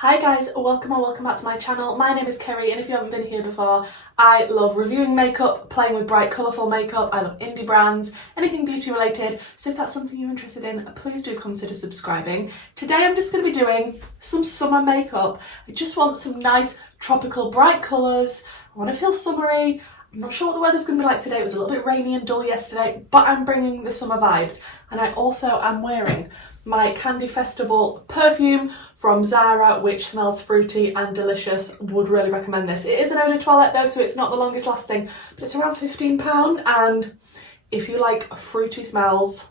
Hi guys, welcome or welcome back to my channel. My name is Kerry, and if you haven't been here before, I love reviewing makeup, playing with bright colourful makeup, I love indie brands, anything beauty related, so if that's something you're interested in, please do consider subscribing. Today I'm just going to be doing some summer makeup. I just want some nice tropical bright colours, I want to feel summery. I'm not sure what the weather's going to be like today, it was a little bit rainy and dull yesterday, but I'm bringing the summer vibes, and I also am wearing my Candy Festival perfume from Zara, which smells fruity and delicious. Would really recommend this. It is an eau de toilette though, so it's not the longest lasting, but it's around £15, and if you like fruity smells,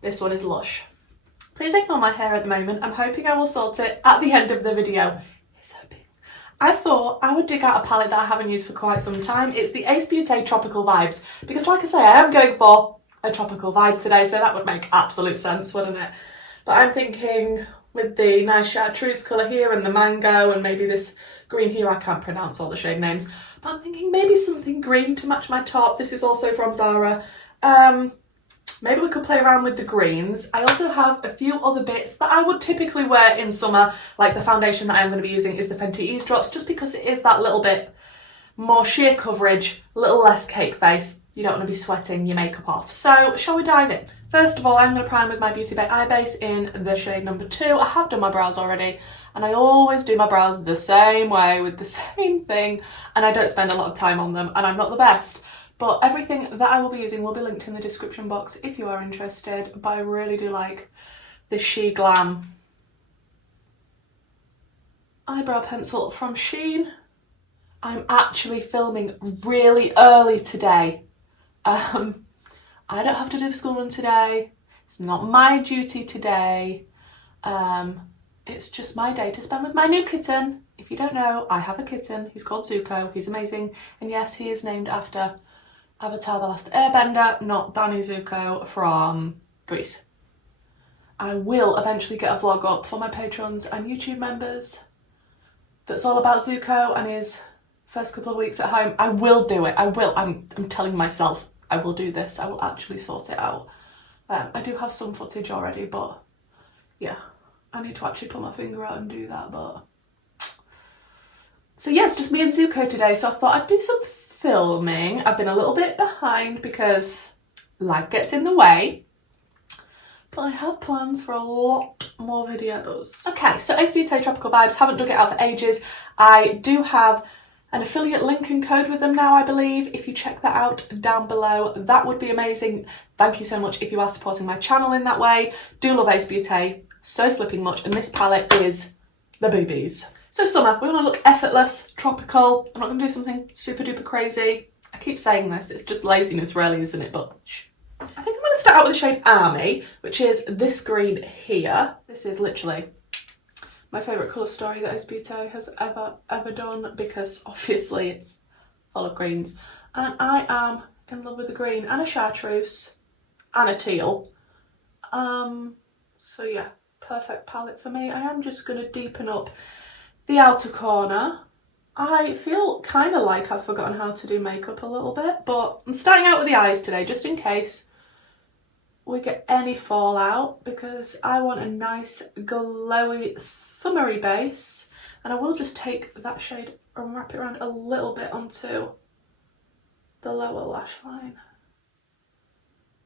this one is lush. Please ignore my hair at the moment. I'm hoping I will sort it at the end of the video. It's so big. I thought I would dig out a palette that I haven't used for quite some time. It's the BEAUTE Tropical Vibes, because like I say, I am going for a tropical vibe today, so that would make absolute sense, wouldn't it? But I'm thinking with the nice chartreuse colour here and the mango and maybe this green here, I can't pronounce all the shade names, but I'm thinking maybe something green to match my top. This is also from Zara. Maybe we could play around with the greens. I also have a few other bits that I would typically wear in summer, like the foundation that I'm going to be using is the Fenty Ease Drops, just because it is that little bit more sheer coverage, a little less cake face. You don't want to be sweating your makeup off. So shall we dive in? First of all, I'm going to prime with my Beauty Bay Eye Base in the shade number 2. I have done my brows already, and I always do my brows the same way with the same thing, and I don't spend a lot of time on them, and I'm not the best. But everything that I will be using will be linked in the description box if you are interested, but I really do like the She Glam eyebrow pencil from Shein. I'm actually filming really early today. I don't have to do the school run today. It's not my duty today. It's just my day to spend with my new kitten. If you don't know, I have a kitten. He's called Zuko. He's amazing. And yes, he is named after Avatar: The Last Airbender, not Danny Zuko from Greece. I will eventually get a vlog up for my patrons and YouTube members that's all about Zuko and his first couple of weeks at home. I will do it. I will. I'm telling myself I will do this. I will actually sort it out. I do have some footage already, but yeah, I need to actually put my finger out and do that. But so yes, just me and Zuko today. So I thought I'd do some filming. I've been a little bit behind because life gets in the way, but I have plans for a lot more videos. Okay, so BEAUTE Tropical Vibes, haven't dug it out for ages. I do have an affiliate link and code with them now, I believe. If you check that out down below, that would be amazing. Thank you so much if you are supporting my channel in that way. Do love BEAUTE so flipping much, and this palette is the boobies. So summer, we want to look effortless, tropical. I'm not going to do something super duper crazy. I keep saying this, it's just laziness really, isn't it? But shh. I think I'm going to start out with the shade Army, which is this green here. This is literally my favourite colour story that BEAUTE has ever done, because obviously it's full of greens. And I am in love with the green and a chartreuse and a teal. So yeah, perfect palette for me. I am just going to deepen up the outer corner. I feel kind of like I've forgotten how to do makeup a little bit, but I'm starting out with the eyes today just in case we get any fallout, because I want a nice glowy summery base, and I will just take that shade and wrap it around a little bit onto the lower lash line.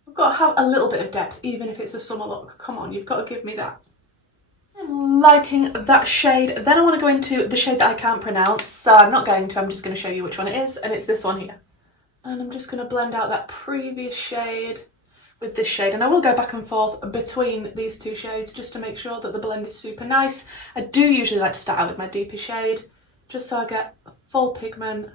I've got to have a little bit of depth even if it's a summer look. Come on, you've got to give me that. I'm liking that shade. Then I want to go into the shade that I can't pronounce, so I'm not going to, I'm just going to show you which one it is, and it's this one here. And I'm just going to blend out that previous shade with this shade, and I will go back and forth between these two shades just to make sure that the blend is super nice. I do usually like to start out with my deeper shade just so I get full pigment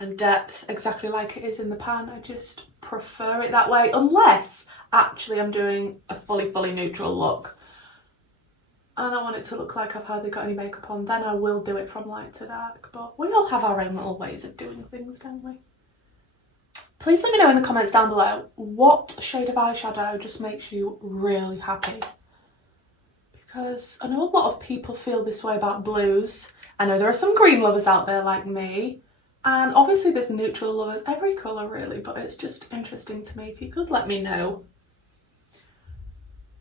and depth exactly like it is in the pan. I just prefer it that way, unless actually I'm doing a fully neutral look and I want it to look like I've hardly got any makeup on, then I will do it from light to dark. But we all have our own little ways of doing things, don't we? Please let me know in the comments down below what shade of eyeshadow just makes you really happy. Because I know a lot of people feel this way about blues. I know there are some green lovers out there like me. And obviously there's neutral lovers, every colour really, but it's just interesting to me if you could let me know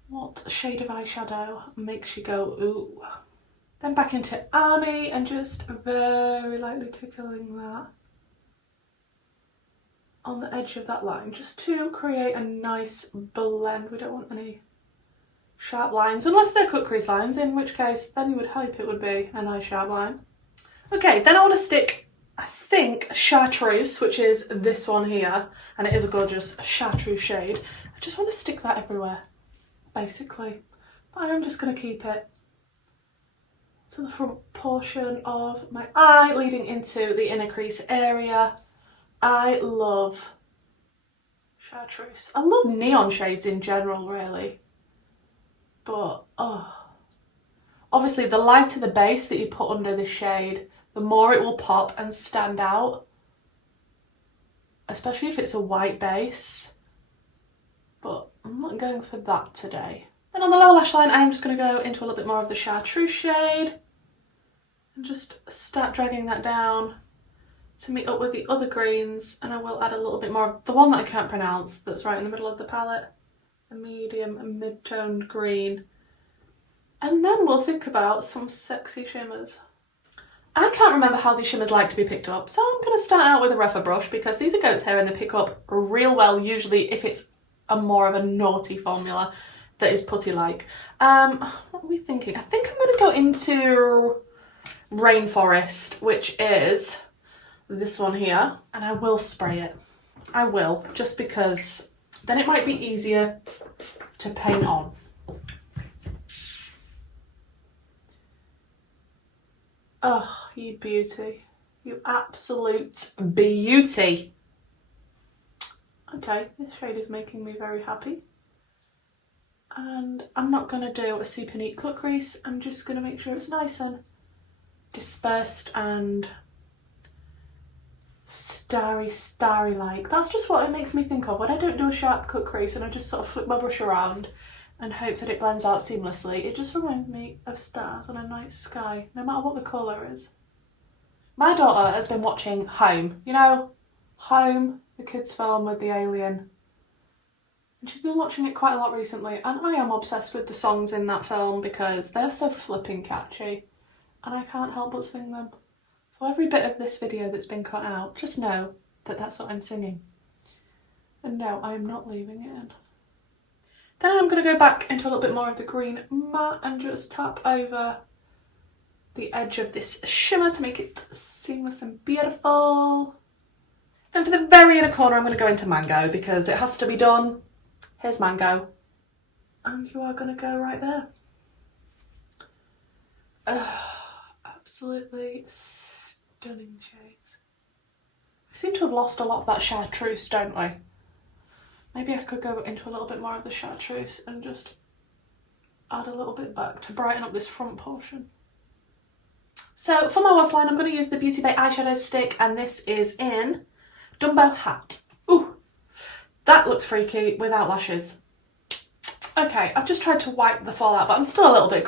what shade of eyeshadow makes you go, ooh. Then back into Army and just very lightly tickling that on the edge of that line, just to create a nice blend. We don't want any sharp lines, unless they're cut crease lines, in which case then you would hope it would be a nice sharp line. Okay, then I want to stick, I think, Chartreuse, which is this one here, and it is a gorgeous Chartreuse shade. I just want to stick that everywhere, basically. But I am just going to keep it to the front portion of my eye, leading into the inner crease area. I love Chartreuse. I love neon shades in general, really. But, oh, obviously the lighter the base that you put under this shade, the more it will pop and stand out, especially if it's a white base. But I'm not going for that today. Then on the lower lash line, I am just going to go into a little bit more of the Chartreuse shade and just start dragging that down to meet up with the other greens, and I will add a little bit more of the one that I can't pronounce that's right in the middle of the palette, the medium and mid-toned green. And then we'll think about some sexy shimmers. I can't remember how these shimmers like to be picked up, so I'm going to start out with a rougher brush because these are goat's hair and they pick up real well, usually if it's a more of a naughty formula that is putty-like. What are we thinking? I think I'm going to go into Rainforest, which is this one here, and I will spray it. I will, just because then it might be easier to paint on. Oh, you beauty. You absolute beauty. Okay, this shade is making me very happy. And I'm not going to do a super neat cut crease. I'm just going to make sure it's nice and dispersed and starry like. That's just what it makes me think of when I don't do a sharp cut crease and I just sort of flip my brush around and hope that it blends out seamlessly. It just reminds me of stars on a night sky, no matter what the colour is. My daughter has been watching Home. You know, Home, the kids' film with the alien. And she's been watching it quite a lot recently, and I am obsessed with the songs in that film because they're so flipping catchy, and I can't help but sing them. So every bit of this video that's been cut out, just know that that's what I'm singing. And no, I am not leaving it in. Then I'm going to go back into a little bit more of the green matte and just tap over the edge of this shimmer to make it seamless and beautiful. Then for the very inner corner, I'm going to go into Mango because it has to be done. Here's Mango. And you are going to go right there. Absolutely stunning shades. We seem to have lost a lot of that chartreuse, don't we? Maybe I could go into a little bit more of the chartreuse and just add a little bit back to brighten up this front portion. So for my waterline, I'm going to use the Beauty Bay eyeshadow stick, and this is in Dumbo Hat. Ooh, that looks freaky without lashes. Okay, I've just tried to wipe the fallout, but I'm still a little bit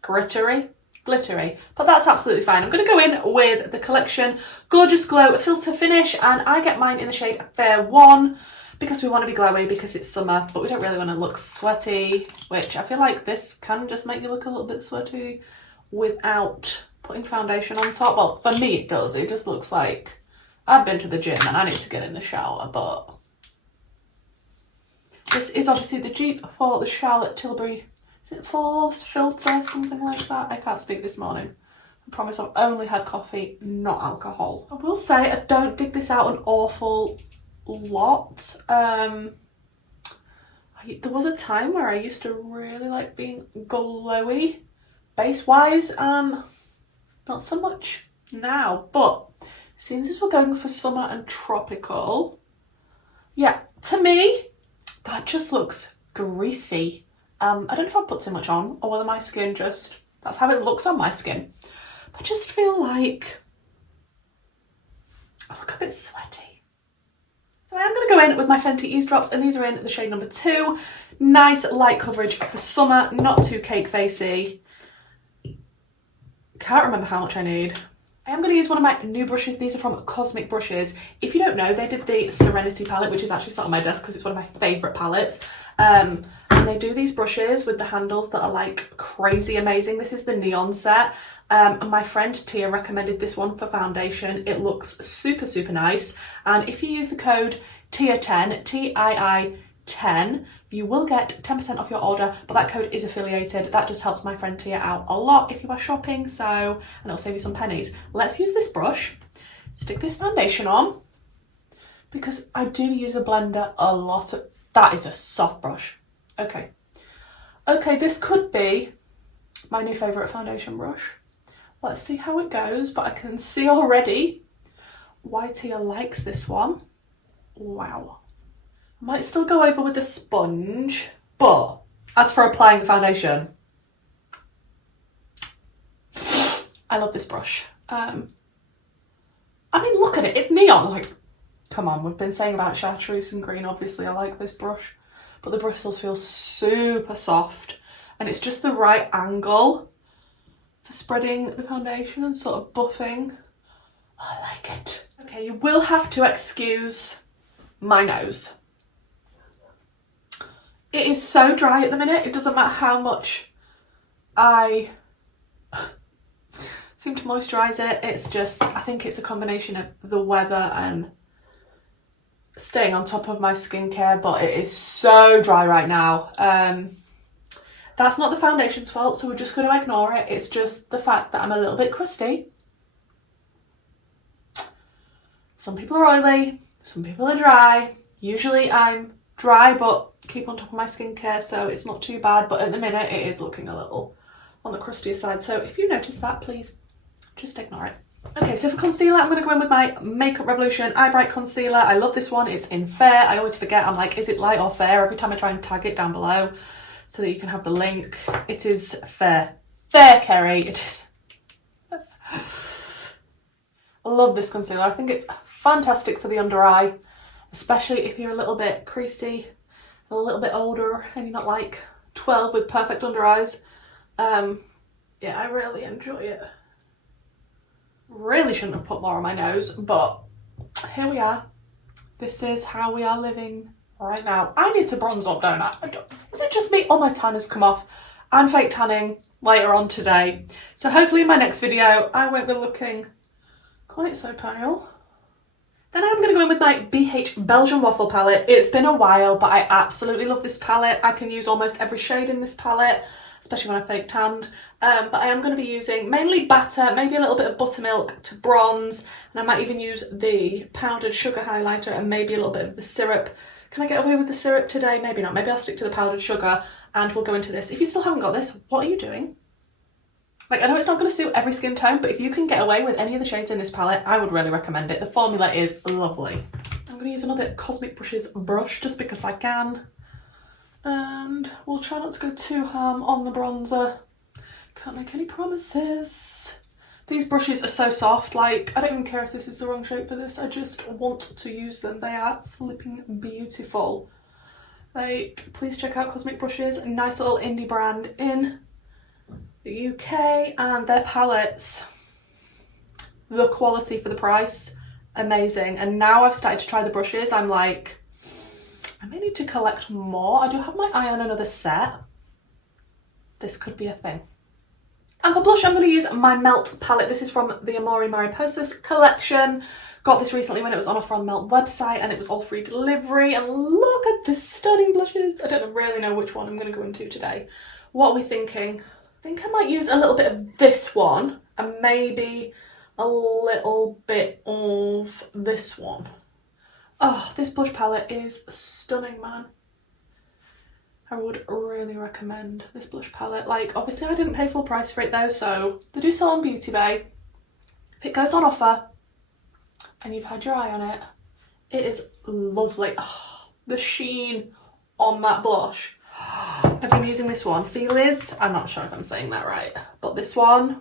glittery, but that's absolutely fine. I'm going to go in with the Collection Gorgeous Glow Filter Finish, and I get mine in the shade Fair 1 because we want to be glowy because it's summer, but we don't really want to look sweaty, which I feel like this can just make you look a little bit sweaty without putting foundation on top. Well, for me it does. It just looks like I've been to the gym and I need to get in the shower, but this is obviously the dupe for the Charlotte Tilbury, is it False Filter, something like that? I can't speak this morning. I promise I've only had coffee, not alcohol. I will say I don't dig this out an awful lot. There was a time where I used to really like being glowy base-wise, not so much now, but since we're going for summer and tropical, yeah, to me, that just looks greasy. I don't know if I put too much on or whether my skin just, that's how it looks on my skin. But I just feel like I look a bit sweaty. So I am going to go in with my Fenty Ease Drops, and these are in the shade number 2. Nice light coverage for summer, not too cake facey. Can't remember how much I need. I am going to use one of my new brushes. These are from Cosmic Brushes. If you don't know, they did the Serenity palette, which is actually sat on my desk because it's one of my favourite palettes. And And they do these brushes with the handles that are like crazy amazing. This is the neon set. And my friend Tia recommended this one for foundation. It looks super, super nice. And if you use the code TIA10, TII10, you will get 10% off your order, but that code is affiliated. That just helps my friend Tia out a lot if you are shopping, and it'll save you some pennies. Let's use this brush, stick this foundation on, because I do use a blender a lot. That is a soft brush. Okay, this could be my new favourite foundation brush. Let's see how it goes, but I can see already why Tia likes this one. Wow. I might still go over with the sponge, but as for applying the foundation, I love this brush. I mean, look at it, it's neon. Like, come on, we've been saying about chartreuse and green, obviously I like this brush, but the bristles feel super soft and it's just the right angle for spreading the foundation and sort of buffing. I like it. Okay, you will have to excuse my nose. It is so dry at the minute, it doesn't matter how much I seem to moisturise it. It's just, I think it's a combination of the weather and staying on top of my skincare, but it is so dry right now. That's not the foundation's fault, so we're just going to ignore it. It's just the fact that I'm a little bit crusty. Some people are oily, some people are dry. Usually I'm dry but keep on top of my skincare, so it's not too bad, but at the minute it is looking a little on the crustier side, so if you notice that, please just ignore it. Okay, so for concealer, I'm going to go in with my Makeup Revolution Eye Bright Concealer. I love this one. It's in Fair. I always forget. I'm like, is it light or fair? Every time I try and tag it down below so that you can have the link. It is Fair. Fair, Kerry. It is. I love this concealer. I think it's fantastic for the under eye, especially if you're a little bit creasy, a little bit older, and you're not like 12 with perfect under eyes. Yeah, I really enjoy it. Really shouldn't have put more on my nose, but here we are. This is how we are living right now. I need to bronze up, don't I? Is it just me? Oh, my tan has come off. I'm fake tanning later on today. So hopefully in my next video, I won't be looking quite so pale. Then I'm going to go in with my BH Belgian Waffle palette. It's been a while, but I absolutely love this palette. I can use almost every shade in this palette, especially when I fake tanned. But I am going to be using mainly batter, maybe a little bit of buttermilk to bronze, and I might even use the powdered sugar highlighter and maybe a little bit of the syrup. Can I get away with the syrup today? Maybe not. Maybe I'll stick to the powdered sugar and we'll go into this. If you still haven't got this, what are you doing? Like, I know it's not going to suit every skin tone, but if you can get away with any of the shades in this palette, I would really recommend it. The formula is lovely. I'm going to use another Cosmic Brushes brush just because I can. And we'll try not to go too ham on the bronzer. Can't make any promises. These brushes are so soft, like, I don't even care if this is the wrong shape for this, I just want to use them. They are flipping beautiful. Like, please check out Cosmic Brushes, a nice little indie brand in the UK, and their palettes, the quality for the price, amazing. And now I've started to try the brushes, I'm like, I may need to collect more. I do have my eye on another set. This could be a thing. And for blush, I'm going to use my Melt palette. This is from the Amore Mariposas collection. Got this recently when it was on offer on the Melt website and it was all free delivery. And look at the stunning blushes. I don't really know which one I'm going to go into today. What are we thinking? I think I might use a little bit of this one and maybe a little bit of this one. Oh, this blush palette is stunning, man. I would really recommend this blush palette. Like, obviously I didn't pay full price for it though, so they do sell on Beauty Bay. If it goes on offer and you've had your eye on it, it is lovely. Oh, the sheen on that blush. I've been using this one, Feliz. I'm not sure if I'm saying that right, but this one,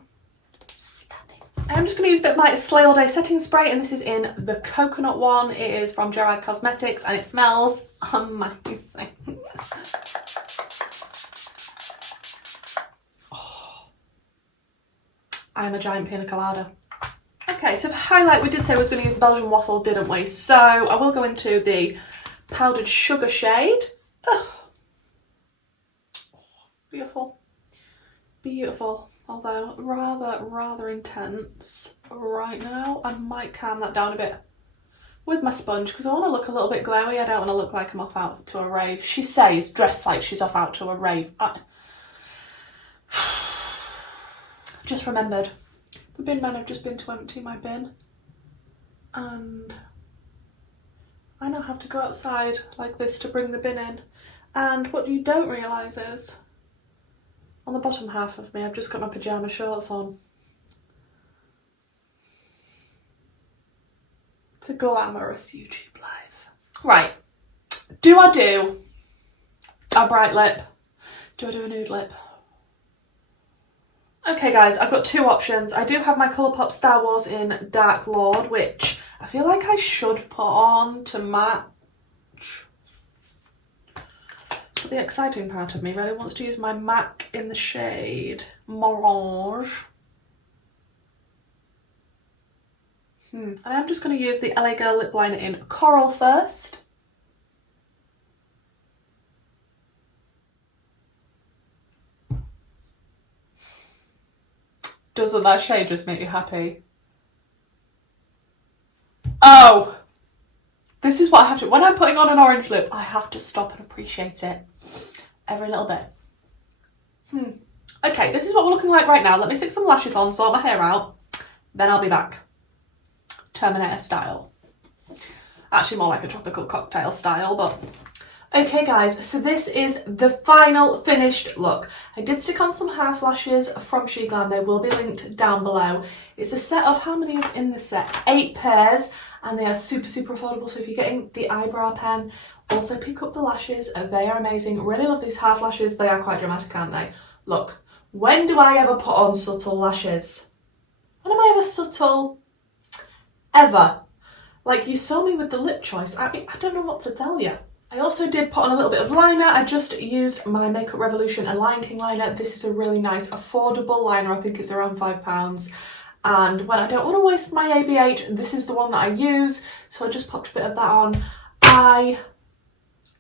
stunning. I'm just going to use a bit of my Slay All Day setting spray, and this is in the coconut one. It is from Thankyou Cosmetics and it smells amazing. Oh, I am a giant pina colada. Okay, so for highlight, we did say we was going to use the Belgian Waffle, didn't we? So I will go into the powdered sugar shade. Oh. beautiful. Beautiful. Although rather intense right now. I might calm that down a bit with my sponge because I want to look a little bit glowy. I don't want to look like I'm off out to a rave. She says dressed like she's off out to a rave. Just remembered the bin men have just been to empty my bin and I now have to go outside like this to bring the bin in. And what you don't realise is on the bottom half of me I've just got my pyjama shorts on. It's a glamorous YouTube life. Right, do I do a bright lip? Do I do a nude lip? Okay guys, I've got two options. I do have my Colourpop Star Wars in Dark Lord, which I feel like I should put on to match. But the exciting part of me really wants to use my MAC in the shade Morange. And I'm just going to use the LA Girl lip liner in Coral first. Doesn't that shade just make you happy? Oh! This is what I have to... When I'm putting on an orange lip, I have to stop and appreciate it. Every little bit. Okay, this is what we're looking like right now. Let me stick some lashes on, sort my hair out. Then I'll be back. Terminator style. Actually more like a tropical cocktail style, but... Okay guys, so this is the final finished look. I did stick on some half lashes from SheGlam. They will be linked down below. It's a set of, how many is in this set? 8 pairs, and they are super affordable. So if you're getting the eyebrow pen, also pick up the lashes. They are amazing. Really love these half lashes. They are quite dramatic, aren't they? Look, when do I ever put on subtle lashes? When am I ever subtle? Ever. Like, you saw me with the lip choice. I don't know what to tell you. I also did put on a little bit of liner. I just used my Makeup Revolution and Lion King liner. This is a really nice affordable liner. I think it's around £5. And when I don't want to waste my ABH, this is the one that I use. So I just popped a bit of that on. I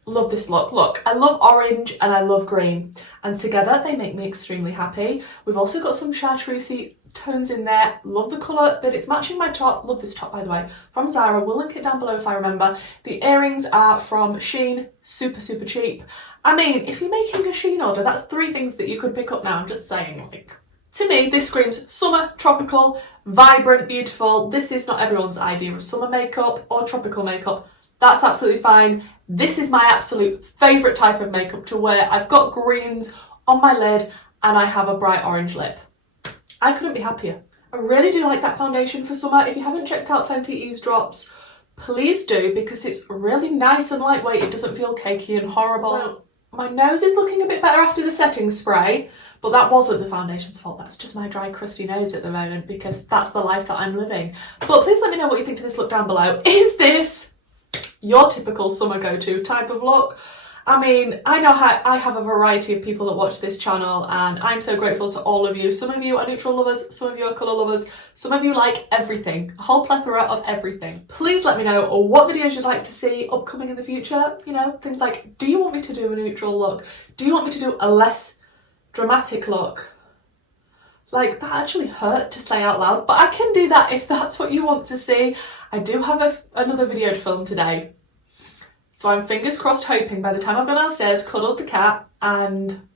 love this look. Look, I love orange and I love green. And together they make me extremely happy. We've also got some chartreusey tones in there. Love the colour that it's matching my top. Love this top, by the way, from Zara. We'll link it down below if I remember. The earrings are from Shein, super cheap. I mean, if you're making a Shein order, that's 3 things that you could pick up now. I'm just saying, like, to me this screams summer, tropical, vibrant, beautiful. This is not everyone's idea of summer makeup or tropical makeup. That's absolutely fine. This is my absolute favourite type of makeup to wear. I've got greens on my lid and I have a bright orange lip. I couldn't be happier. I really do like that foundation for summer. If you haven't checked out Fenty Eavesdrops, please do, because it's really nice and lightweight. It doesn't feel cakey and horrible. Now, my nose is looking a bit better after the setting spray, but that wasn't the foundation's fault. That's just my dry, crusty nose at the moment, because that's the life that I'm living. But please let me know what you think of this look down below. Is this your typical summer go-to type of look? I mean, I know how I have a variety of people that watch this channel and I'm so grateful to all of you. Some of you are neutral lovers, some of you are colour lovers, some of you like everything, a whole plethora of everything. Please let me know what videos you'd like to see upcoming in the future. You know, things like, do you want me to do a neutral look? Do you want me to do a less dramatic look? Like, that actually hurt to say out loud, but I can do that if that's what you want to see. I do have another video to film today. So I'm fingers crossed hoping by the time I've gone downstairs, cuddled the cat and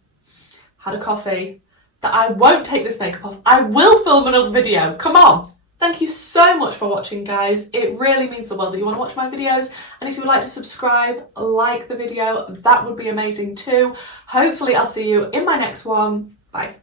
had a coffee, that I won't take this makeup off. I will film another video. Come on. Thank you so much for watching, guys. It really means the world that you want to watch my videos. And if you would like to subscribe, like the video, that would be amazing too. Hopefully I'll see you in my next one. Bye.